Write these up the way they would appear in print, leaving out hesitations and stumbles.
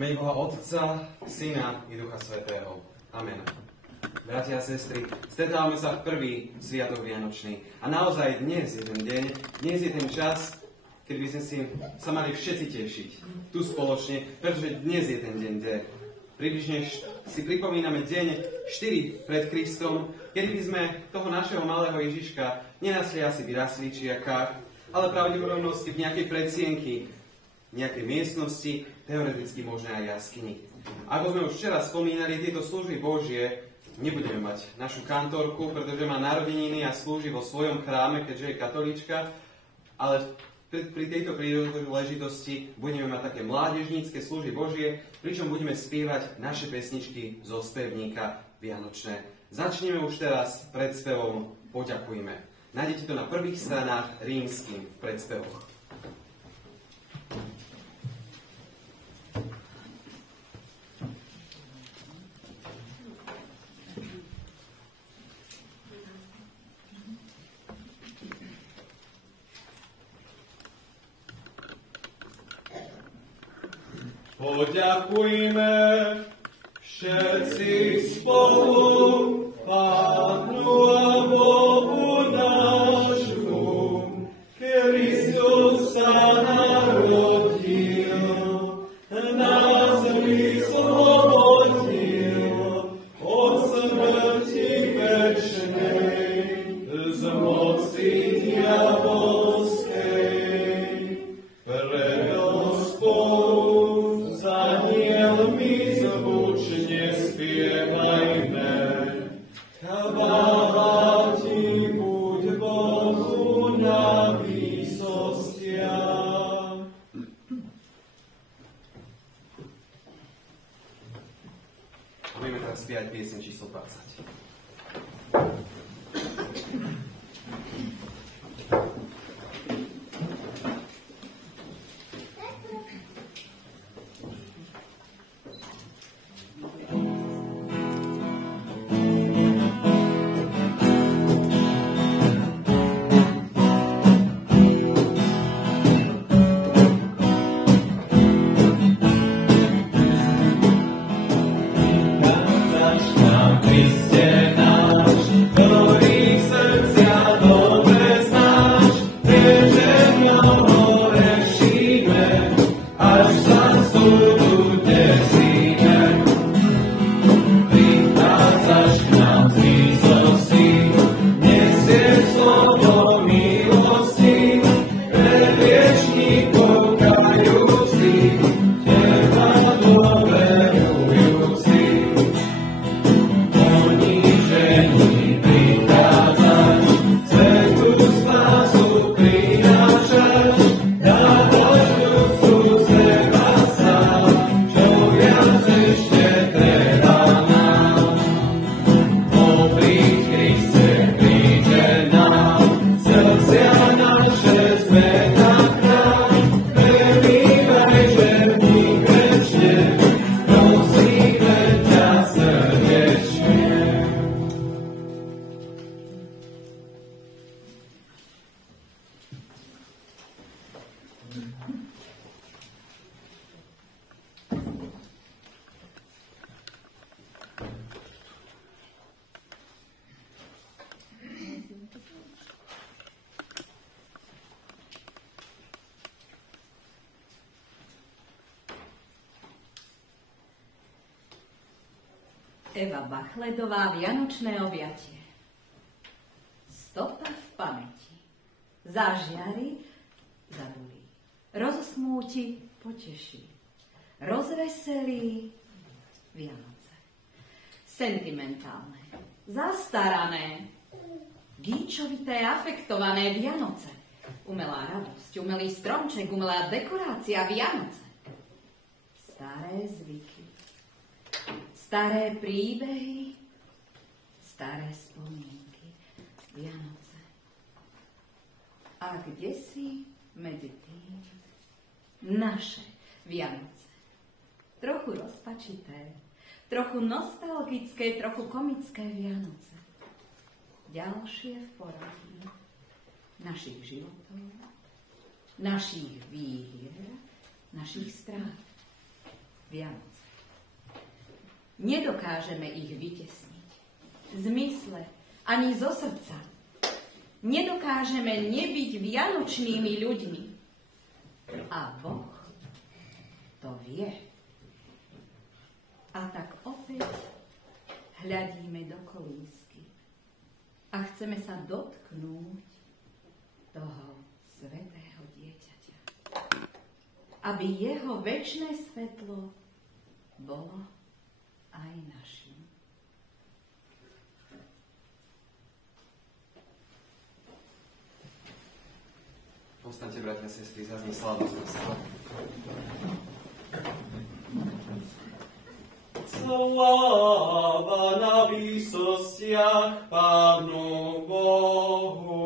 Mene Boha Otca, Syna i Ducha Svätého. Amen. Bratia a sestry, stretávame sa v prvý sviatok Vianočný. A naozaj dnes je ten deň, dnes je ten čas, keď by sme sa mali všetci tešiť. Tu spoločne, pretože dnes je ten deň, kde približne si pripomíname deň 4 pred Kristom, kedy by sme toho našeho malého Ježiška nenasli asi v rasličiakách, ale pravdepodobnosti v nejakej predsienky, v nejakej miestnosti, teoreticky možno aj jaskyni. Ako sme už včera spomínali, tieto služby Božie nebudeme mať našu kantorku, pretože má narodeniny a slúži vo svojom chráme, keďže je katolíčka, ale pri tejto príležitosti budeme mať také mládežnícke služby Božie, pričom budeme spievať naše pesničky zo spevníka Vianočné. Začneme už teraz predspevom Poďakujme. Nájdete to na prvých stranách rímskym v predspevoch. Poďakujme všetci spolu Pánu a Bohu nášmu, Kristus sa narodil, nás vyslobodil od smrti večnej, z moci diabolskej. Preto spolu s anielmi zvučne spievajme. Chvála ti buď Bohu na výsostiach. Budeme teraz spievať piesň číslo 20. Kriste Eva Bachledová, Vianočné objatie. Stopa v pamäti. Zažiari, zabudí. Rozosmúti, poteší. Rozveselí, Vianoce. Sentimentálne, zastarané, gíčovité, afektované Vianoce. Umelá radosť, umelý stromček, umelá dekorácia Vianoce. Staré zvyky, staré príbehy, staré spomienky Vianoce. A kde si medzi tým naše Vianoce? Trochu rozpačité, trochu nostalgické, trochu komické Vianoce. Ďalšie v poradí našich životov, našich výhier, našich strát. Vianoce. Nedokážeme ich vytesniť z mysle ani zo srdca. Nedokážeme nebyť vianočnými ľuďmi. A Boh to vie. A tak opäť hľadíme do kolísky a chceme sa dotknúť toho svätého dieťaťa, aby jeho večné svetlo bolo aj našim. Povstaňte, bratia a sestry, zaznie slávnostná sláva. Sláva na výsostiach Pánu Bohu.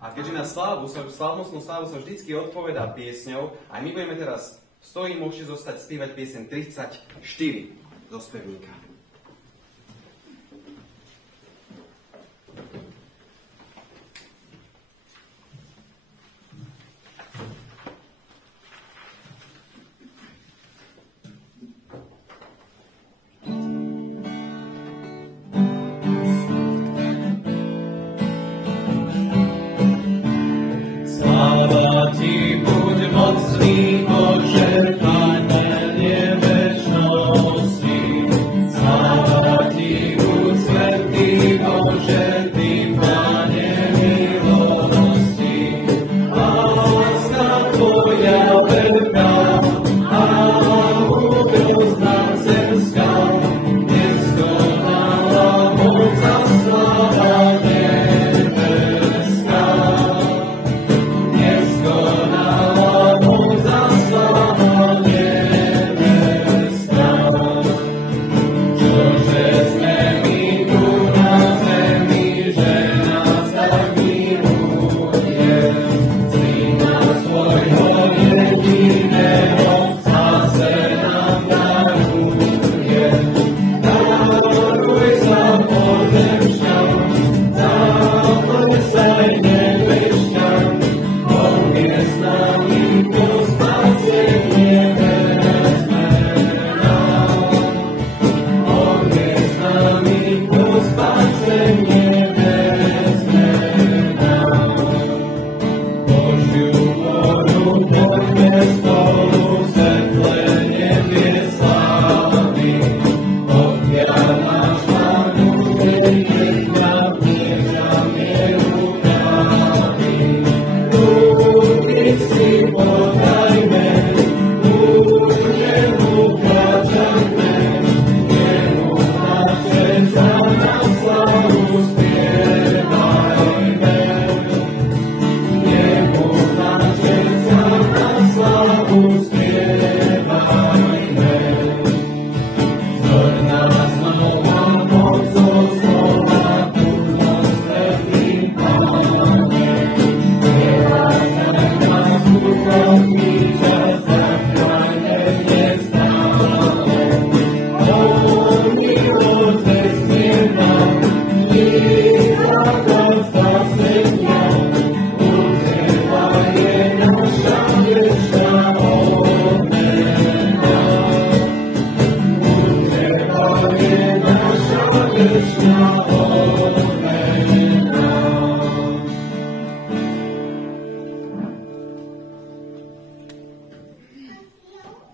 A keďže na slávnostnú slávu sa vždycky odpovedá piesňou, aj my budeme teraz stojí, môžete zostať spívať pieseň 34 zo spevníka.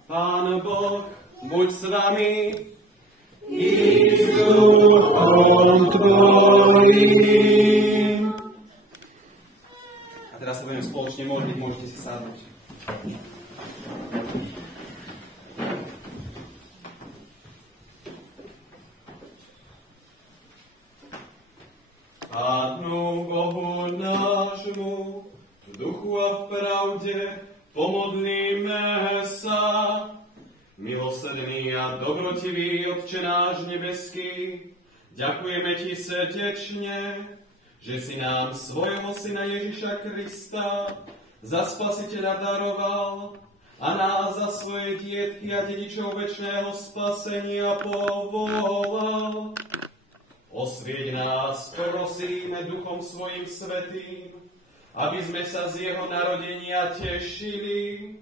Pán Boh, buď s vami. I s duchom tvojím. A teraz sa budeme spoločne modliť, môžete si sadnúť. Pánu Bohu nášmu, v duchu a v pravde pomodlíme sa. Milosrdný a dobrotivý Otče náš nebeský, ďakujeme Ti srdečne, že si nám svojho Syna Ježiša Krista za Spasiteľa daroval a nás za svoje dietky a dedičov večného spasenia povolal. Osvieť nás, prosíme, Duchom svojim svätým, aby sme sa z jeho narodenia tešili.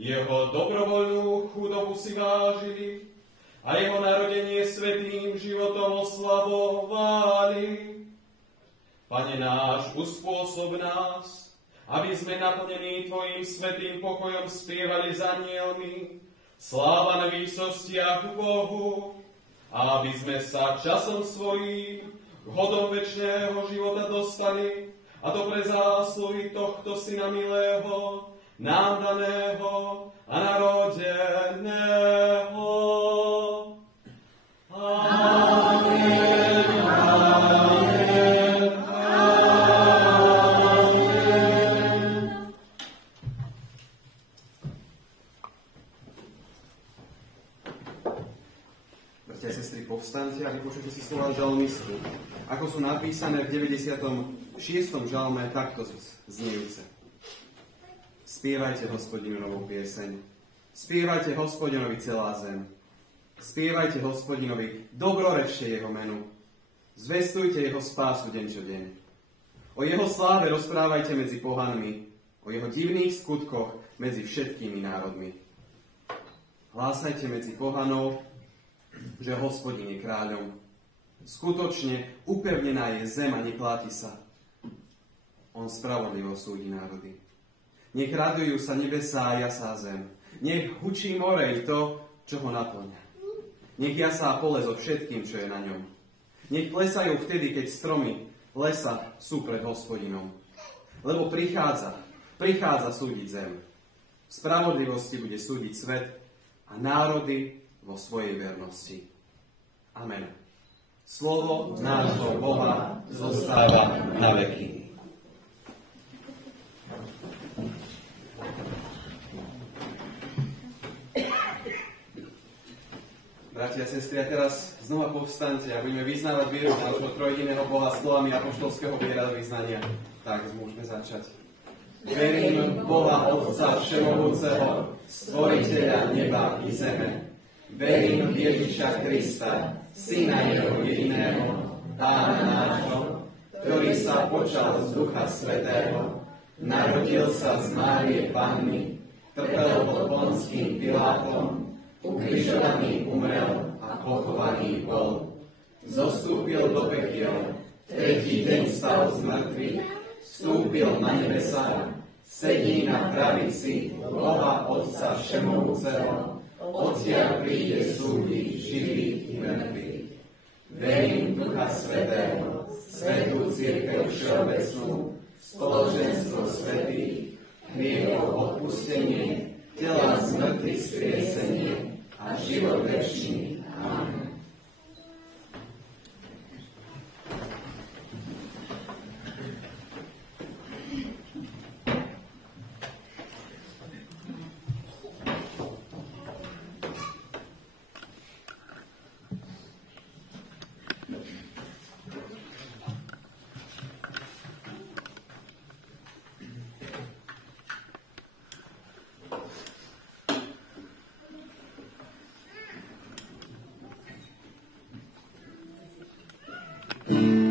Jeho dobrovoľnú chudobu si vážili a jeho narodenie svätým životom oslavovali. Pane náš, uspôsob nás, aby sme naplnení Tvojim svätým pokojom spievali s anjelmi, sláva na výsostiach Bohu, a aby sme sa časom svojím k hodom večného života dostali, a to pre zásluhy tohto Syna milého, nám daného a narodeného. Amen, amen, amen. Bratia a sestry, povstaňte a vypočujte si slova žalmistu, ako sú napísané v 96. žalme, takto znejúce. Spievajte Hospodinovu pieseň, spievajte Hospodinovi celá zem, spievajte Hospodinovi, dobrorečte jeho menu, zvestujte jeho spásu deň čo deň. O jeho sláve rozprávajte medzi pohanmi, o jeho divných skutkoch medzi všetkými národmi. Hlásajte medzi pohanov, že Hospodin je kráľom. Skutočne upevnená je zem a nepláti sa. On spravodlivo súdi národy. Nech radujú sa nebesá a jasá zem. Nech hučí more i to, čo ho naplňa. Nech jasá pole so všetkým, čo je na ňom. Nech plesajú vtedy, keď stromy lesa sú pred Hospodinom. Lebo prichádza súdiť zem. V spravodlivosti bude súdiť svet a národy vo svojej vernosti. Amen. Slovo nášho Boha zostáva na veky. Bratia a sestry, a teraz znova povstaňte a budeme vyznávať vieru nášho trojjediného Boha slovami apoštolského vierovyznania. Tak môžeme začať. Verím v Boha Otca Všemohúceho, Stvoriteľa neba i zeme. Verím v Ježiša Krista, Syna Jeho jediného, Pána nášho, ktorý sa počal z Ducha Svätého, narodil sa z Márie Panny, trpel pod Ponským Pilátom, ukrižovaný umrel a pochovaný bol. Zostúpil do pekiel, tretí deň stal z mŕtvych, vstúpil na nebesá, sedí na pravici Boha Otca Všemohúceho, odtiaľ príde súdiť živých i mŕtvych. Verím Ducha Svätého, Svätú cirkev všeobecnú, spoločenstvo svätých, hriechov odpustenie, tela z mŕtvych skriesenie a život večný. Amen. Thank you.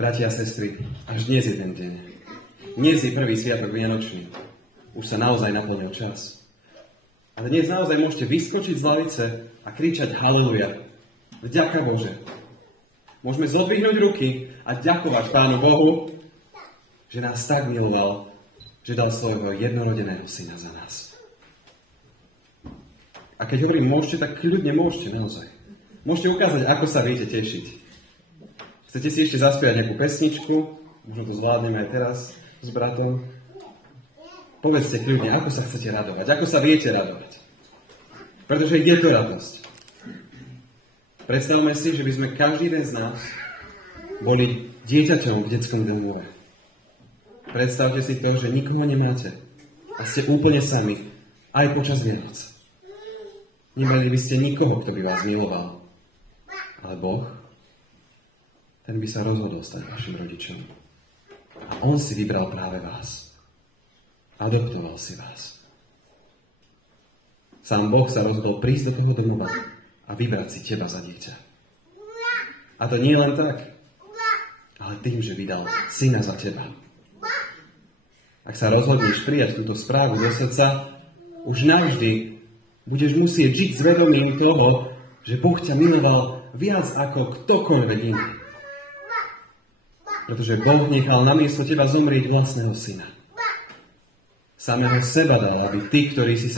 Bratia a sestry, až dnes je ten deň. Dnes je prvý sviatok Vianočný. Už sa naozaj naplnil čas. A dnes naozaj môžete vyskočiť z lavice a kričať haleluja. Vďaka Bože. Môžeme zodvihnúť ruky a ďakovať Pánu Bohu, že nás tak miloval, že dal svojho jednorodeného syna za nás. A keď hovorím môžete, tak kľudne môžete naozaj. Môžete ukázať, ako sa viete tešiť. Chcete si ešte zaspievať nejakú pesničku? Možno to zvládneme aj teraz s bratom. Povedzte kľudne, ako sa chcete radovať, ako sa viete radovať. Pretože je to radosť. Predstavme si, že by sme každý jeden z nás boli dieťaťom v detskom domove. Predstavte si to, že nikoho nemáte a ste úplne sami, aj počas Vianoc. Nemali by ste nikoho, kto by vás miloval. Ale Boh, ten by sa rozhodol stať vašim rodičom. A on si vybral práve vás. Adoptoval si vás. Sám Boh sa rozhodol prísť do toho domova a vybrať si teba za dieťa. A to nie len tak, ale tým, že vydal syna za teba. Ak sa rozhodneš prijať túto správu do srdca, už navždy budeš musieť žiť s vedomím toho, že Boh ťa miloval viac ako ktokoľvek iný. Pretože Boh nechal namiesto teba zomrieť vlastného syna. Samého seba dal, aby tí, ktorých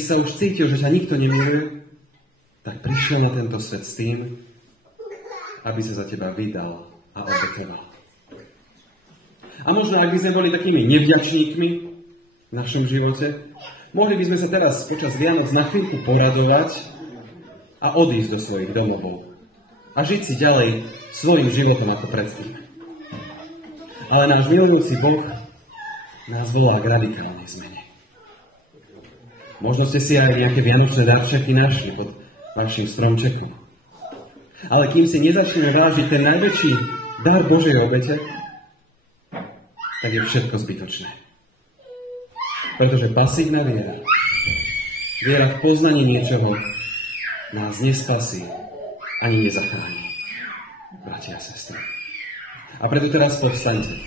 sa už cítil, že ťa nikto nemiluje, tak prišiel na tento svet s tým, aby sa za teba vydal a obetoval. A možno, ak by sme boli takými nevďačníkmi v našom živote, mohli by sme sa teraz počas Vianoc na chvíľku poradovať a odísť do svojich domovov. A žiť si ďalej svojim životom ako predtým. Ale náš milujúci Boh nás volá k radikálnej zmene. Možno ste si aj nejaké vianočné darčeky našli pod vašim stromčekom. Ale kým si nezačneme vážiť ten najväčší dar Božej obete, tak je všetko zbytočné. Pretože pasívna viera v poznaní niečoho nás nespasí ani nezachráni. Bratia a sestry. A preto teraz povstaňte.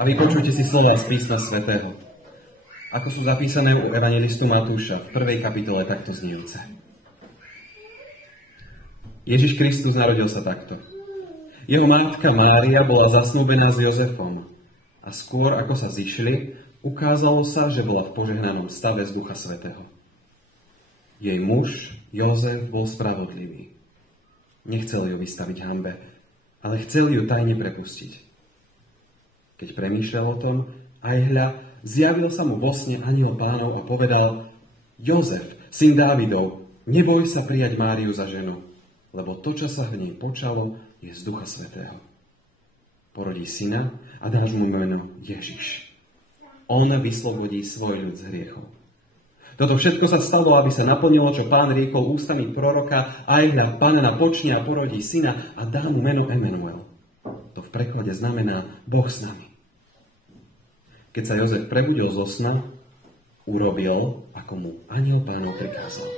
A vypočujte si slová z písma svätého, ako sú zapísané u evangelistu Matúša v 1. kapitole takto znievce. Ježiš Kristus narodil sa takto. Jeho matka Mária bola zasnúbená s Jozefom a skôr ako sa zišli, ukázalo sa, že bola v požehnanom stave z Ducha Svätého. Jej muž, Jozef, bol spravodlivý. Nechcel ju vystaviť hanbe, ale chcel ju tajne prepustiť. Keď premýšľal o tom, aj hľa, zjavil sa mu vo sne anjel Pánov a povedal: Jozef, syn Dávidov, neboj sa prijať Máriu za ženu, lebo to, čo sa v nej počalo, je z Ducha Svätého. Porodí syna a dáš mu meno Ježiš. On vyslobodí svoj ľud z hriechov. Toto všetko sa stalo, aby sa naplnilo, čo Pán riekol ústami proroka: aj hľa, Panna počne a porodí syna a dá mu meno Emanuel. To v preklade znamená Boh s nami. Keď sa Jozef prebudil zo sna, urobil, ako mu anjel Pánov prikázal.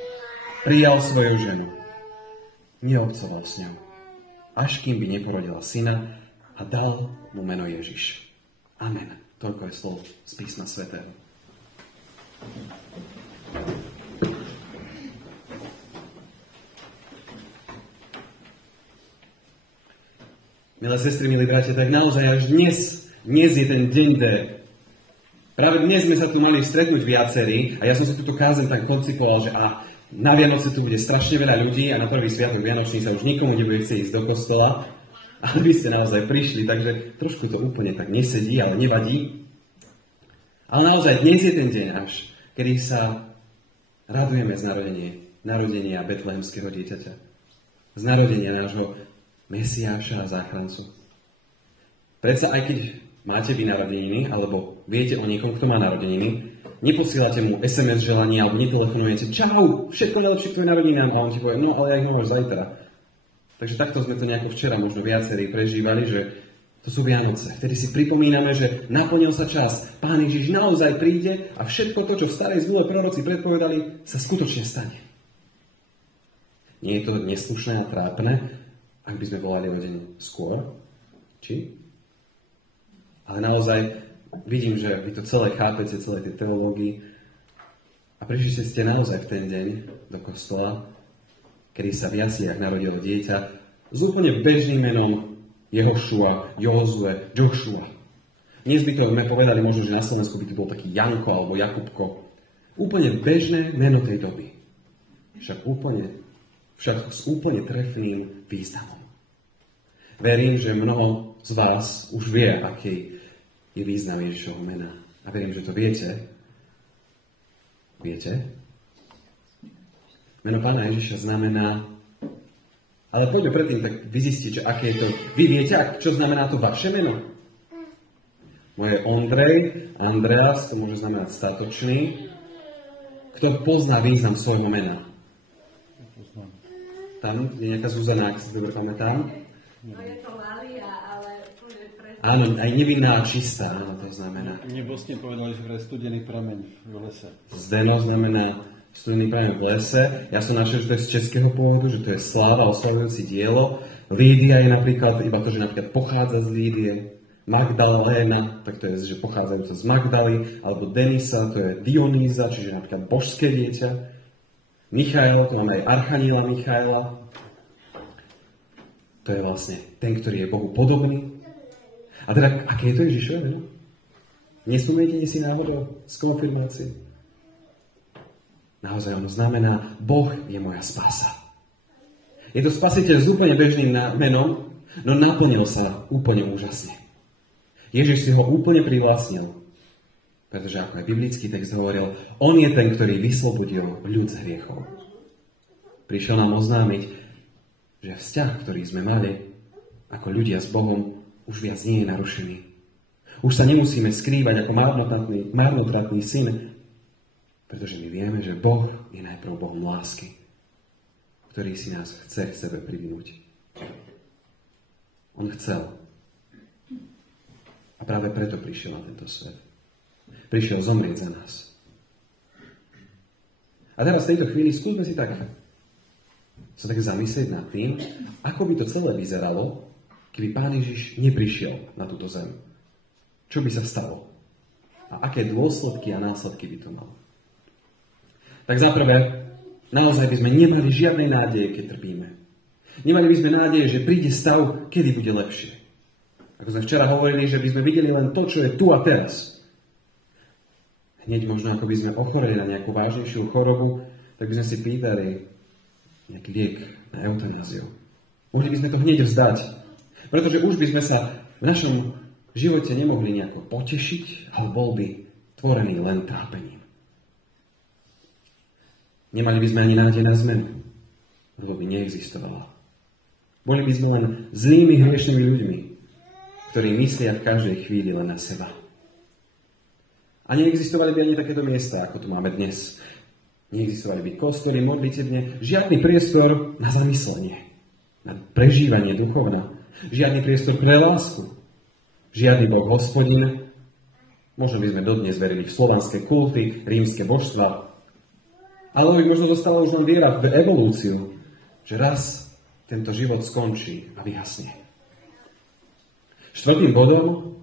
Prijal svoju ženu. Neobcoval s ňou, až kým by neporodila syna a dal mu meno Ježiš. Amen. Toľko je slov z písma svätého. Milé sestry, milí bratia, tak naozaj až dnes je ten deň D. Práve dnes sme sa tu mali stretnúť viacerí a ja som si túto kázeň tak koncipoval, že na Vianoce tu bude strašne veľa ľudí a na prvý sviatok Vianočný sa už nikomu nebude chcieť ísť do kostola, ale vy ste naozaj prišli, takže trošku to úplne tak nesedí, ale nevadí. Ale naozaj dnes je ten deň až, kedy sa radujeme z narodenia betlehemského dieťaťa. Z narodenia nášho Mesiáša a záchrancu. Predsa aj keď máte vy narodeniny, alebo viete o niekom, kto má narodeniny, neposielate mu SMS želanie alebo netelefonujete: čau, všetko najlepšie k tvojim narodeninám, a on ti povie: no ale ja ich môžem zajtra. Takže takto sme to nejako včera možno viacerí prežívali, že to sú Vianoce. Vtedy si pripomíname, že naplnil sa čas. Pán Ježiš naozaj príde a všetko to, čo v starej zmluve proroci predpovedali, sa skutočne stane. Nie je to neslušné a trápne, ak by sme volali o deň skôr? Či? Ale naozaj vidím, že vy to celé chápete, celé tie teológie a prišli ste naozaj v ten deň do kostola, kedy sa v jasliach narodilo dieťa s úplne bežným menom Jehošua, Jozue, Joshua. Dnes by to povedali možno, že na Slovensku by to bol taký Janko alebo Jakubko. Úplne bežné meno tej doby. Však s úplne trefným významom. Verím, že mnoho z vás už vie, aký je význam Ježišovho mena. A verím, že to viete. Viete? Meno Pána Ježiša znamená... Ale poďme predtým tak vyzistiť, že aké je to... Vy viete, čo znamená to vaše meno? Moje Ondrej, Andreas, to môže znamenať statočný. Kto pozná význam svojho mena? Tam je nejaká Zuzana, ak si dobre pamätám. No je to Lalia, ale presne... Áno, aj nevinná a čistá, áno, to znamená. Mne Bosne povedali, že vraj studený prameň v lese. Zdeno znamená studený prameň v lese. Ja som našiel, že to je z českého pôvodu, že to je sláva, oslavujúci dielo. Lídia je napríklad, iba to, že napríklad pochádza z Lídie. Magdaléna, tak to je, že pochádzajúca z Magdaly. Alebo Denisa, to je Dionýza, čiže napríklad božské dieťa. Michael, to máme aj Archaniela Michaela. To je vlastne ten, ktorý je Bohu podobný. A teda, aké je to Ježišové meno? Nespomiete si náhodou z konfirmácie? Naozaj ono znamená, Boh je moja spása. Je to spasiteľ s úplne bežným menom, no naplnil sa úplne úžasne. Ježiš si ho úplne privlastnil, pretože ako aj biblický text hovoril, on je ten, ktorý vyslobodil ľud z hriechov. Prišiel nám oznámiť, že vzťah, ktorý sme mali ako ľudia s Bohom, už viac nie je narušený. Už sa nemusíme skrývať ako marnotratný syn, pretože my vieme, že Boh je najprv Bohom lásky, ktorý si nás chce k sebe privinúť. On chcel. A práve preto prišiel na tento svet. Prišiel zomrieť za nás. A teraz v tejto chvíli skúsme si tak zamyslieť nad tým, ako by to celé vyzeralo, keby Pán Ježiš neprišiel na túto zem. Čo by sa stalo? A aké dôsledky a následky by to malo? Tak zaprvé, naozaj by sme nemali žiadnej nádeje, keď trpíme. Nemali by sme nádeje, že príde stav, kedy bude lepšie. Ako sme včera hovorili, že by sme videli len to, čo je tu a teraz. Hneď možno, ako by sme ochoreli na nejakú vážnejšiu chorobu, tak by sme si pýtali nejaký liek na eutanáziu. Mohli by sme to hneď vzdať. Pretože už by sme sa v našom živote nemohli nejako potešiť, ale bol by tvorený len trápením. Nemali by sme ani nádej na zmenu, lebo by neexistovala. Boli by sme len zlými hriešnými ľuďmi, ktorí myslia v každej chvíli len na seba. A neexistovali by ani takéto miesta, ako tu máme dnes. Neexistovali by kostoly, modlitebne, žiadny priestor na zamyslenie, na prežívanie duchovna, žiadny priestor pre lásku, žiadny Boh hospodin. Možno by sme dodnes verili v slovanské kulty, rímske božstva, ale by možno zostala už len viera v evolúciu, že raz tento život skončí a vyhasne. Štvrtým bodom,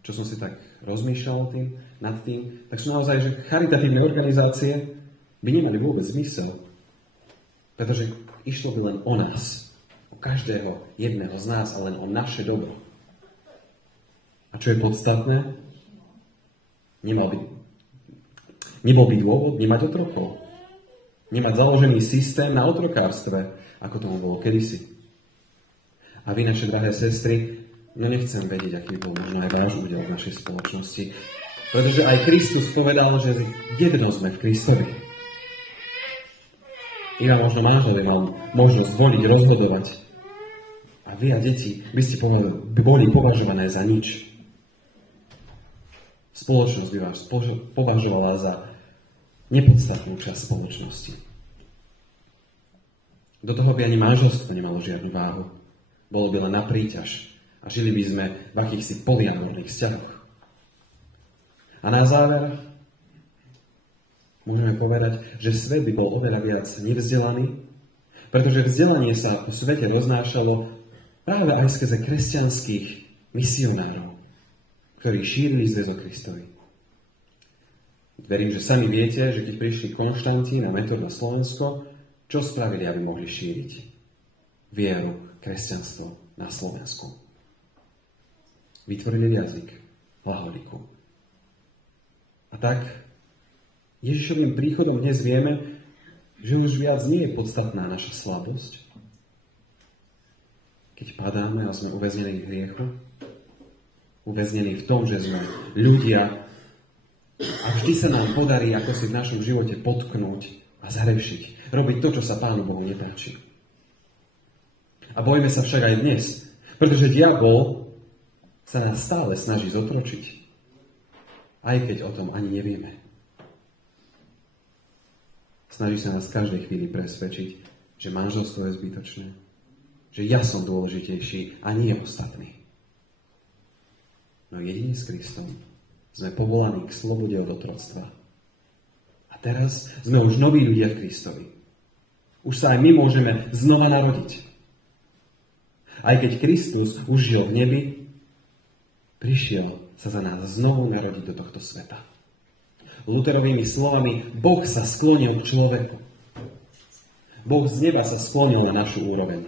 čo som si tak rozmýšľal nad tým, tak sú naozaj, že charitatívne organizácie by nemali vôbec zmysel, pretože išlo by len o nás, o každého jedného z nás a len o naše dobro. A čo je podstatné? Nebol by dôvod nemať otrokov. Nemať založený systém na otrokárstve, ako tomu bolo kedysi. A vy, naše drahé sestry, ja nechcem vedieť, aký bol možno aj váš údel v našej spoločnosti. Pretože aj Kristus povedal, že jedno sme v Kristovi. Iba možno manžel mal možnosť voliť, rozhodovať. A vy a deti by boli považované za nič. Spoločnosť by vás považovala za nepodstatnú časť spoločnosti. Do toho by ani manželstvo nemalo žiadnu váhu. Bolo by len na príťaž. A žili by sme v akýchsi poliamorných vzťahoch. A na záver môžeme povedať, že svet by bol oveľa viac nevzdelaný Pretože vzdelanie sa po svete roznášalo práve aj skrze kresťanských misionárov, ktorí šírili zväzok Kristovi. Verím, že sami viete, že keď prišli Konštantín a Metod na Slovensko, čo spravili, aby mohli šíriť vieru, kresťanstvo na Slovensku. Vytvorili jazyk, hlaholiku. A tak Ježišovým príchodom dnes vieme, že už viac nie je podstatná naša slabosť, keď padáme a sme uväznení v hriechu, uväznení v tom, že sme ľudia a vždy sa nám podarí ako si v našom živote potknúť a zhrešiť, robiť to, čo sa Pánu Bohu nepáči. A bojíme sa však aj dnes, pretože diabol sa nás stále snaží zotročiť, aj keď o tom ani nevieme. Snaží sa nás v každej chvíli presvedčiť, že manželstvo je zbytočné, že ja som dôležitejší a nie ostatní. No jedine s Kristom sme povolaní k slobode od otroctva. A teraz sme už noví ľudia v Kristovi. Už sa aj my môžeme znova narodiť. Aj keď Kristus už žil v nebi, prišiel sa za nás znovu narodiť do tohto sveta. Luterovými slovami, Boh sa sklonil k človeku. Boh z neba sa sklonil na našu úroveň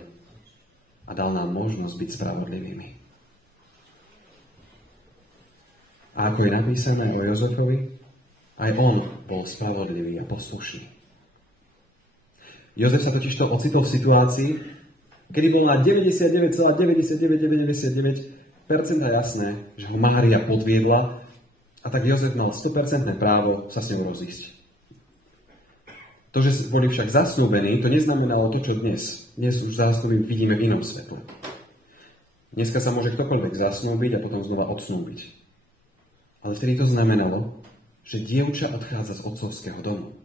a dal nám možnosť byť spravodlivými. A ako je napísané o Jozefovi, aj on bol spravodlivý a poslušný. Jozef sa totižto ocitol v situácii, kedy bol na 99,9999% jasné, že ho Mária podviedla, a tak Jozef mal 100% právo sa s ňou rozísť. To, že boli však zasnúbení, to neznamenalo to, čo dnes. Dnes už zásnuby vidíme v inom svetle. Dneska sa môže ktokoľvek zasnúbiť a potom znova odsnúbiť. Ale vtedy to znamenalo, že dievča odchádza z otcovského domu.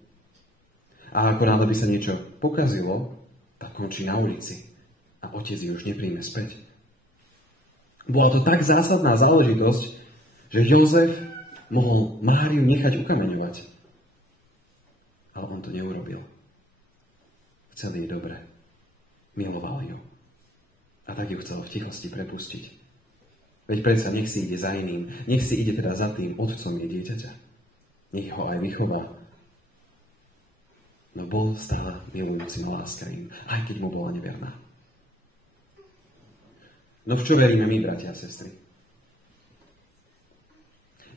A ako náhle by sa niečo pokazilo, tak končí na ulici a otec ju už nepríjme späť. Bola to tak zásadná záležitosť, že Jozef mohol Máriu nechať ukameňovať. Ale on to neurobil. Chcel jej dobre. Miloval ju. A tak ju chcel v tichosti prepustiť. Veď predsa nech si ide za iným. Nech si ide teda za tým otcom jej dieťaťa. Nech ho aj vychová. No bol stále milujúcim a láskavým, aj keď mu bola neverná. No v čo veríme my, bratia a sestry?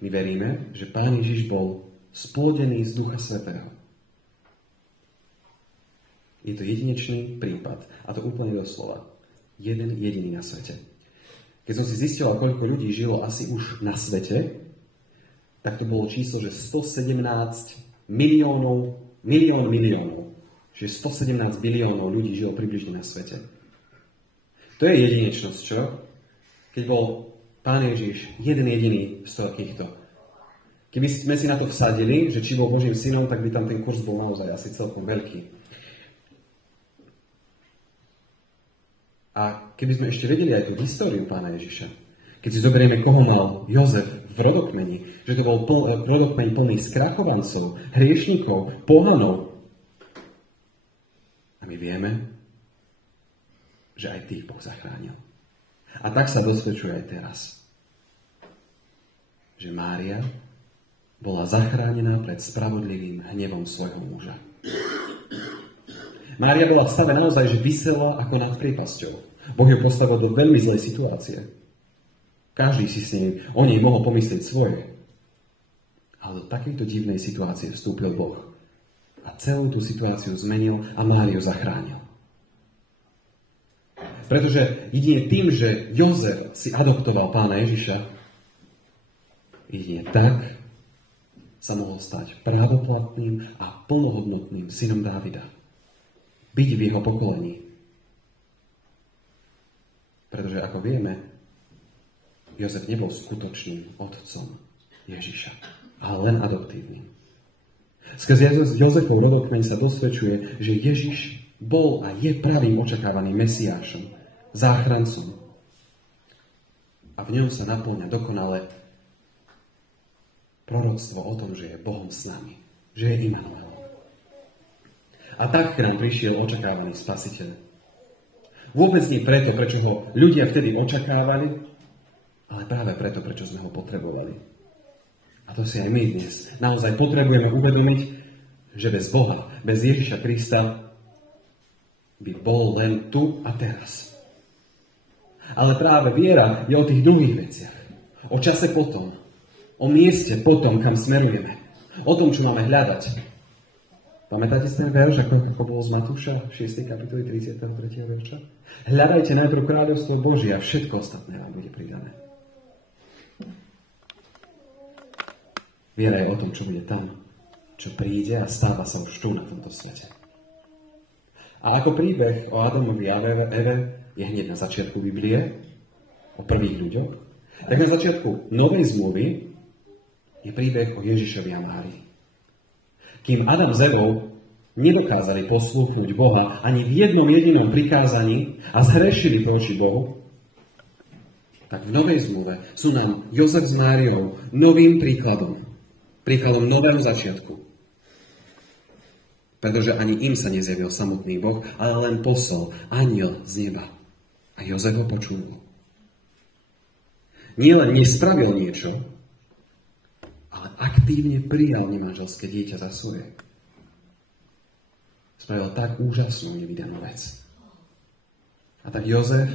My veríme, že Pán Ježiš bol splodený z Ducha Svätého. Je to jedinečný prípad, a to úplne doslova. Jeden jediný na svete. Keď som si zistil, koľko ľudí žilo asi už na svete, tak to bolo číslo, že 117 miliónov. Čiže 117 biliónov ľudí žilo približne na svete. To je jedinečnosť, čo? Keď bol Pán Ježiš jeden jediný z týchto. Keby sme si na to vsadili, že či bol Božím synom, tak by tam ten kurz bol naozaj asi celkom veľký. A keby sme ešte vedeli aj tú históriu Pána Ježiša, keď si zoberieme, koho mal Jozef v rodokmeni, že to bol rodokmeň plný skrachovancov, hriešnikov, pohanov. A my vieme, že aj tých Boh zachránil. A tak sa dosvedčuje aj teraz. Že Mária bola zachránená pred spravodlivým hnevom svojho muža. Mária bola v stave naozaj, že visela ako nad priepasťou. Boh ju postavil do veľmi zlej situácie. Každý si o nej mohol pomyslieť svoje. Ale do takejto divnej situácie vstúpil Boh. A celú tú situáciu zmenil a Máriu zachránil. Pretože jedine tým, že Jozef si adoptoval Pána Ježiša, jedine tak sa mohol stať právoplatným a plnohodnotným synom Dávida. Byť v jeho pokolení. Pretože, ako vieme, Jozef nebol skutočným otcom Ježiša, ale len adoptívnym. Skrze Jozefov rodokmeň sa dosvedčuje, že Ježiš bol a je pravým očakávaným Mesiášom, záchrancom. A v ňom sa naplňa dokonale proroctvo o tom, že je Bohom s nami, že je Immanuel. A tak k nám prišiel očakávaný Spasiteľ. Vôbec nie preto, prečo ho ľudia vtedy očakávali, ale práve preto, prečo sme ho potrebovali. A to si aj my dnes naozaj potrebujeme uvedomiť, že bez Boha, bez Ježiša Krista by bol len tu a teraz. Ale práve viera je o tých druhých veciach. O čase potom. O mieste potom, kam smerujeme. O tom, čo máme hľadať. Pamätáte si ten verš, ako bol z Matúša, 6. kapitoly 33. verša? Hľadajte najprv kráľovstvo Božie a všetko ostatné vám bude pridané. Viera je o tom, čo bude tam, čo príde a stáva sa už tu na tomto svete. A ako príbeh o Adamovi a Eve je hneď na začiatku Biblie, o prvých ľuďoch, tak na začiatku Novej zmluvy je príbeh o Ježišovi a Márii. Kým Adam s Evou nedokázali poslúchnuť Boha ani v jednom jedinom prikázaní a zhrešili proti Bohu, tak v Novej zmluve sú nám Jozef s Máriou novým príkladom nového začiatku. Pretože ani im sa nezjavil samotný Boh, ale len poslal anjel z neba. A Jozef ho počúval. Nielen nespravil niečo, ale aktívne prijal nemanželské dieťa za svoje. Spravil tak úžasnú nevydanú vec. A tak Jozef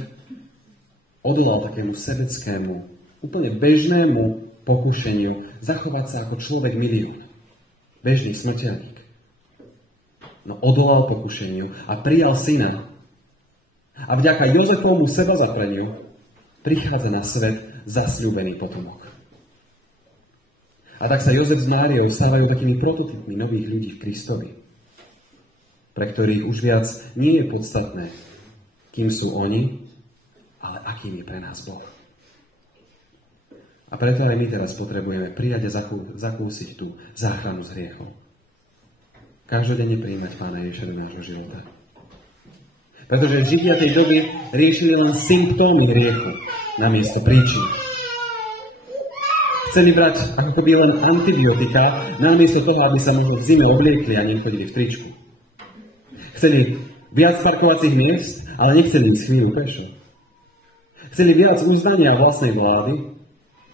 odolal takému sebeckému, úplne bežnému pokušeniu zachovať sa ako človek milión. Bežný smrteľník. No odolal pokušeniu a prijal syna. A vďaka Jozefovmu sebazapreniu prichádza na svet zasľúbený potomok. A tak sa Jozef s Máriou stávajú takými prototypmi nových ľudí v Kristovi, pre ktorých už viac nie je podstatné, kým sú oni, ale akým je pre nás Boh. A preto aj my teraz potrebujeme prijať a zakúsiť tú záchranu z hriechov. Každodenne prijímať Pána Ježiša do nášho života. Pretože Židia tej doby riešili len symptómy hriechu namiesto príčin. Chceli brať ako keby len antibiotika, namiesto toho, aby sa možno v zime obliekli a nechodili v tričku. Chceli viac parkovacích miest, ale nechceli ísť chvíľu pešo. Chceli viac uznania vlastnej vlády,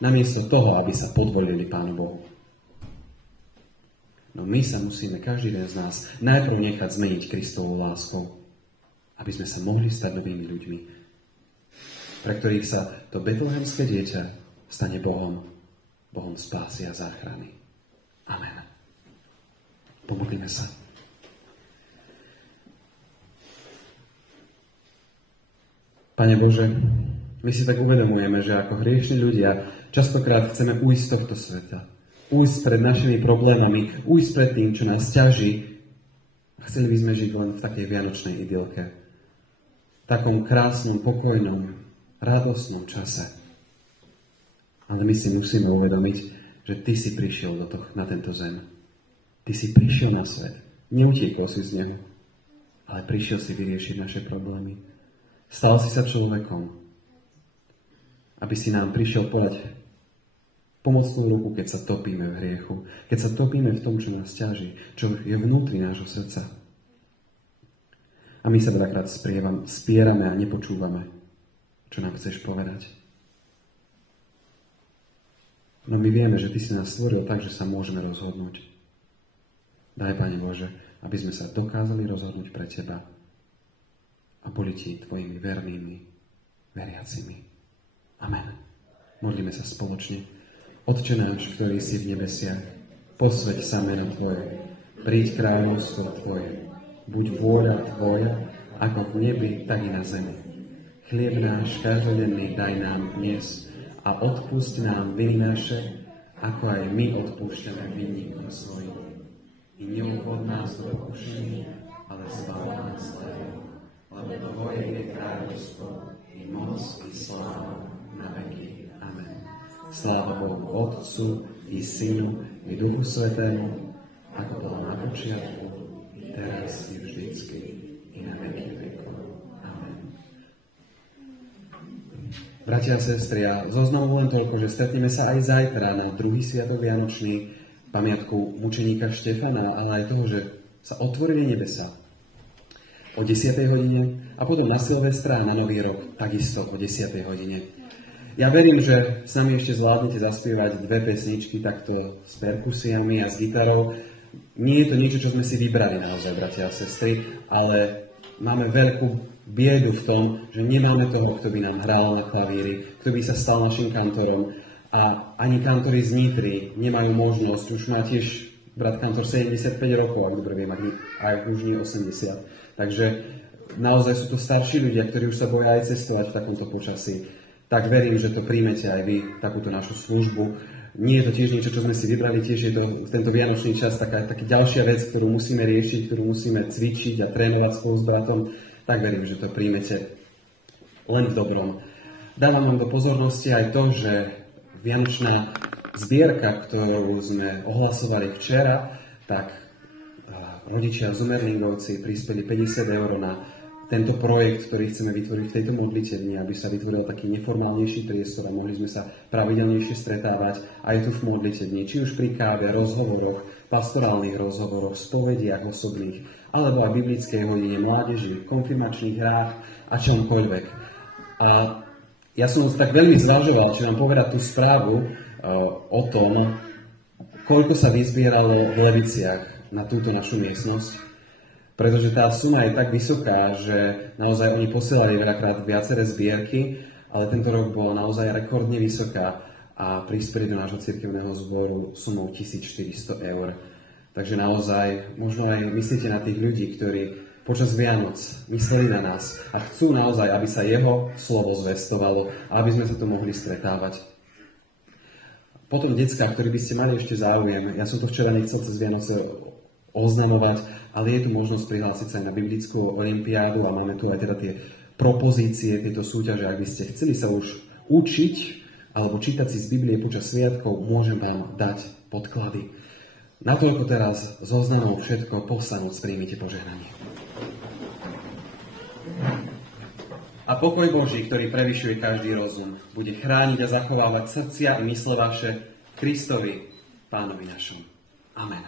namiesto toho, aby sa podvolili Pánu Bohu. No my sa musíme, každý jeden z nás, najprv nechať zmeniť Kristovou láskou, aby sme sa mohli stať novými ľuďmi, pre ktorých sa to betlehemské dieťa stane Bohom spásy a záchrany. Amen. Pomodlíme sa. Pane Bože, my si tak uvedomujeme, že ako hriešni ľudia častokrát chceme ujsť z tohto sveta. Ujsť pred našimi problémami, ujsť pred tým, čo nás ťaží. A chceli by sme žiť len v takej vianočnej idylke. V takom krásnom, pokojnom, radostnom čase. Ale my si musíme uvedomiť, že Ty si prišiel na tento zem. Ty si prišiel na svet. Neutiekol si z neho, ale prišiel si vyriešiť naše problémy. Stal si sa človekom, aby si nám prišiel podať pomocnú ruku, keď sa topíme v hriechu, keď sa topíme v tom, čo nás ťaží, čo je vnútri nášho srdca. A my sa veľakrát spierame a nepočúvame, čo nám chceš povedať. No my vieme, že Ty si nás stvoril tak, že sa môžeme rozhodnúť. Daj, Pane Bože, aby sme sa dokázali rozhodnúť pre Teba a boli Ti Tvojimi vernými veriacimi. Amen. Modlíme sa spoločne. Otče náš, ktorý si v nebesiach, posväť sa meno Tvoje, príď kráľovstvo Tvoje, buď vôľa Tvoja, ako v nebi, tak i na zemi. Chlieb náš každodenný daj nám dnes a odpusť nám viny naše, ako aj my odpúšťame vinníkom svojim. I neuvod nás do pokušenia, ale zbav nás zlého, lebo Tvoje je kráľovstvo, i moc, i sláva na veky. Amen. Sláva Bohu Otcu, i Synu, i Duchu Svätému, ako bolo na počiatku, i teraz, i vždycky, i na veky vekov. Amen. Bratia a sestry, a zoznamu len toľko, že stretneme sa aj zajtra na druhý sviatok Vianočný, pamiatku mučeníka Štefana, ale aj toho, že sa otvorili nebesá o 10. hodine a potom na Silvestra a na Nový rok takisto o 10. hodine. Ja verím, že sami ešte zvládnete zaspievať 2 pesničky takto s perkusiami a s gitarou. Nie je to niečo, čo sme si vybrali naozaj, bratia a sestry, ale máme veľkú biedu v tom, že nemáme toho, kto by nám hral na klavíri, kto by sa stal našim kantorom. A ani kantori z Nitry nemajú možnosť, už má tiež brat kantor 75 rokov, ak dobre viem, ak už nie 80. Takže naozaj sú to starší ľudia, ktorí už sa boja aj cestovať v takomto počasí. Tak verím, že to príjmete aj vy, takúto našu službu. Nie je to tiež niečo, čo sme si vybrali, tiež je to v tento vianočný čas taká ďalšia vec, ktorú musíme riešiť, ktorú musíme cvičiť a trénovať spolu s bratom. Tak verím, že to príjmete len v dobrom. Dávam vám do pozornosti aj to, že vianočná zbierka, ktorú sme ohlasovali včera, tak rodičia z Umerlingovci prispeli 50 eur na tento projekt, ktorý chceme vytvoriť v tejto modlitevni, aby sa vytvoril taký neformálnejší priestor a mohli sme sa pravidelnejšie stretávať aj tu v modlitevni, či už pri káve, rozhovoroch, pastorálnych rozhovoroch, spovediach osobných, alebo aj biblickej hodine mládeži, konfirmačných hrách a čomkoľvek. A ja som tak veľmi zvažoval, či vám povedať tú správu o tom, koľko sa vyzbieralo v Leviciach na túto našu miestnosť, pretože tá suma je tak vysoká, že naozaj oni posielali veľakrát viaceré zbierky, ale tento rok bola naozaj rekordne vysoká a prispeli do nášho cirkevného zboru sumou 1400 eur. Takže naozaj, možno aj myslíte na tých ľudí, ktorí počas Vianoc mysleli na nás a chcú naozaj, aby sa jeho slovo zvestovalo a aby sme sa tu mohli stretávať. Potom decká, ktorí by ste mali ešte záujem, ja som to včera nechcel cez Vianoce oznamovať, ale je tu možnosť prihlásiť sa aj na biblickú olympiádu a máme tu aj teda tie propozície, tieto súťaže. Ak by ste chceli sa už učiť alebo čítať si z Biblie počas sviatkov, môžem vám dať podklady. Natoľko teraz zoznamom všetko, povstanúc, príjmite požehnanie. A pokoj Boží, ktorý prevyšuje každý rozum, bude chrániť a zachovávať srdcia i mysle vaše v Kristovi, Pánovi našom. Amen.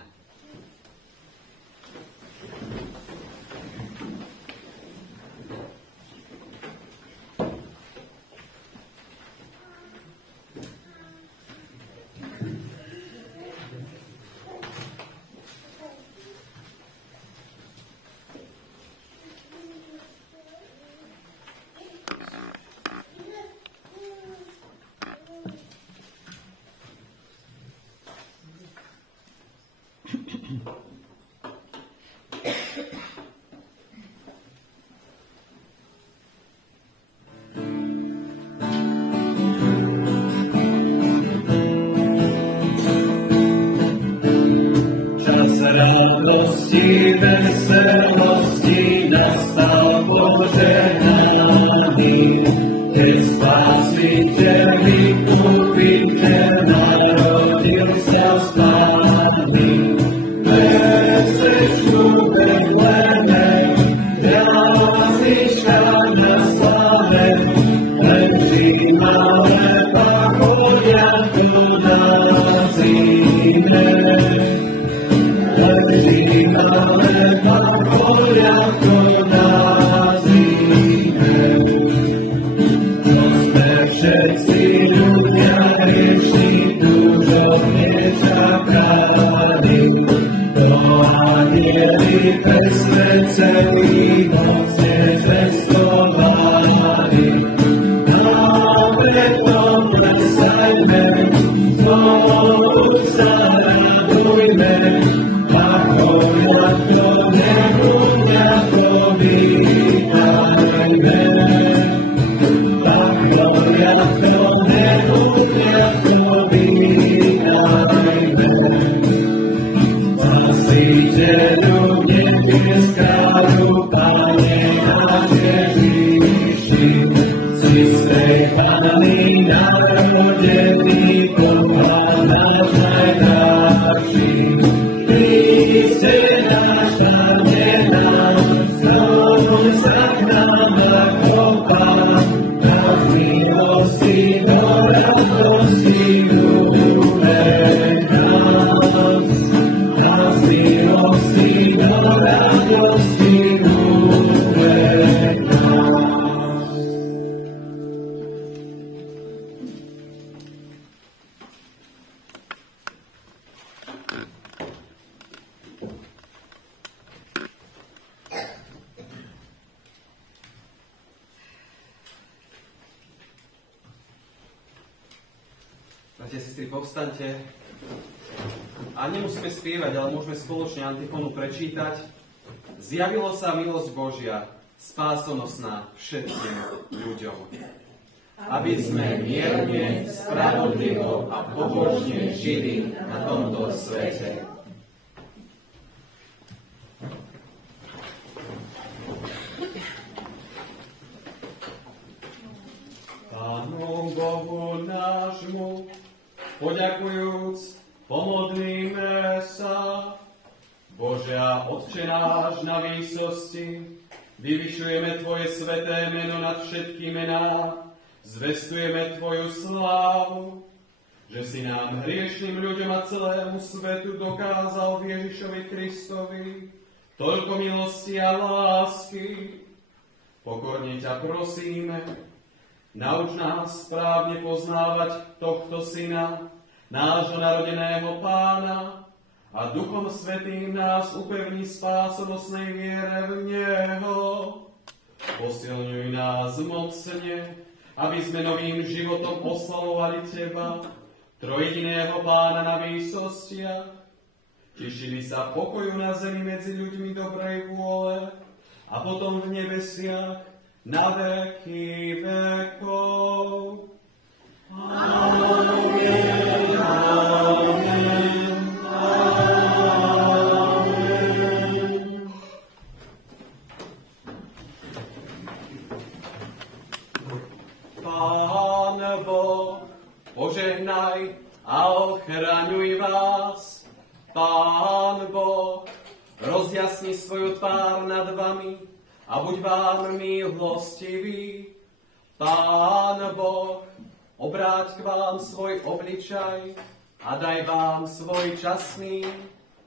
Radosti, veselosti nastal požehnaný, keď Spasiteľ vykupiteľ narodil sa z Pány. Vesešku Betleme, jaslička na slave, len malé pachodia tu na zime. Ale pachodia tu na zime. To sme všetci ľudia riešni, túžobne čakali. To anieli pesme celý nocne zvestovali. Na Betlom plesajme, znovu sa radujme. Pachodia to nebudia povítajme. Pachodia to nebudia povítajme. Spasiteľu nebieskaru, Pane náš Ježiši, si z tej Panny narodený, Boha náš najdražší. Kriste náš Pán, znovu sa k nám nakopá, na milosti do radosti uvedá nás. Na milosti do Bratia, sestry, povstaňte. A nemusíme spievať, ale môžeme spoločne antifónu prečítať. Zjavilo sa milosť Božia, spásonosná všetkým ľuďom. Aby sme mierne, spravodlivo a pobožne žili na tomto svete. Pánu Bohu nášmu, poďakujúc, pomodlíme sa. Božia Otče náš na výsosti, vyvyšujeme Tvoje sveté meno nad všetky mená, zvestujeme Tvoju slávu, že si nám hriešným ľuďom a celému svetu dokázal v Ježišovi Kristovi toľko milosti a lásky. Pokorne ťa prosíme, nauč nás správne poznávať tohto Syna, nášho narodeného Pána, a Duchom Svätým nás upevní spásonosnej viere v Neho. Posilňuj nás mocne, aby sme novým životom oslavovali Teba, trojjediného Pána na výsostiach. Tešili sa pokoju na zemi medzi ľuďmi dobrej vôle a potom v nebesiach na veky vekov. Amen. Amen. Pán Boh, požehnaj a ochraňuj vás. Pán Boh, rozjasni svoju tvár nad vami a buď vám milostivý. Pán Boh, obráť k vám svoj obličaj a daj vám svoj časný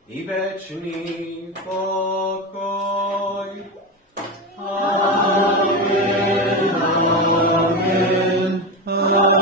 i večný pokoj. Amen. Amen. Amen.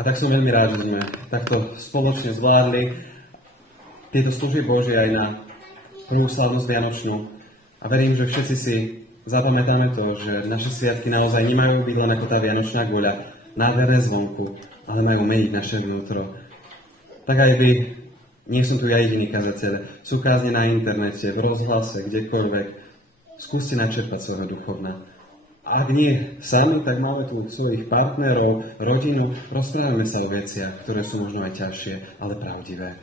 A tak som veľmi rád, že sme takto spoločne zvládli tieto služby Božie aj na prvú slávnosť Vianočnú. A verím, že všetci si zapamätáme to, že naše sviatky naozaj nemajú byť len ako tá vianočná guľa, nádherné zvonku, ale majú meniť naše vnútro. Tak aj vy, nie som tu ja jediný kazateľ, sú kázne na internete, v rozhlase, kdekoľvek. Skúste načerpať svojho duchovna. Ak nie sami, tak máme tu svojich partnerov, rodinu, rozprávame sa o veciach, ktoré sú možno aj ťažšie, ale pravdivé.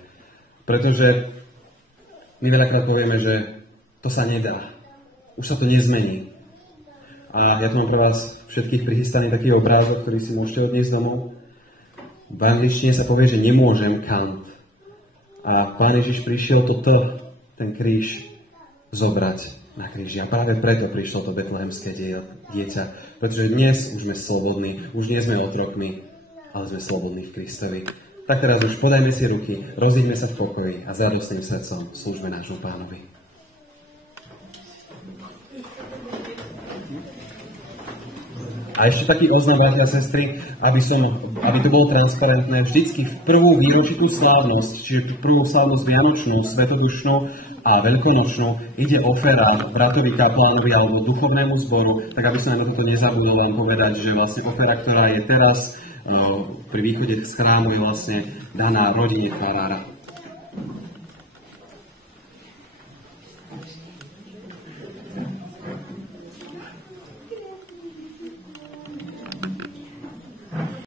Pretože my veľakrát povieme, že to sa nedá. Už sa to nezmení. A ja tu mám pre vás všetkých prichystaný taký obrázok, ktorý si môžete odniesť domov. V angličtine sa povie, že nemôžem can't. A Pán Ježiš prišiel ten kríž zobrať na kríži. A práve preto prišlo to betlehemské dieťa. Pretože dnes už sme slobodní, už nie sme otrokmi, ale sme slobodní v Kristovi. Tak teraz už podajme si ruky, rozíďme sa v pokoji a s radostným srdcom slúžme nášmu Pánovi. A ešte taký oznam, bratia a sestry, aby to bolo transparentné, vždycky v prvú výročitú slávnosť, čiže prvú slávnosť vianočnú, svetodušnú a veľkonočnú, ide ofera bratovi kaplánovi alebo duchovnému zboru, tak aby sme na toto nezabudli len povedať, že vlastne ofera, ktorá je teraz pri východe z chrámu, je vlastne daná rodine farára.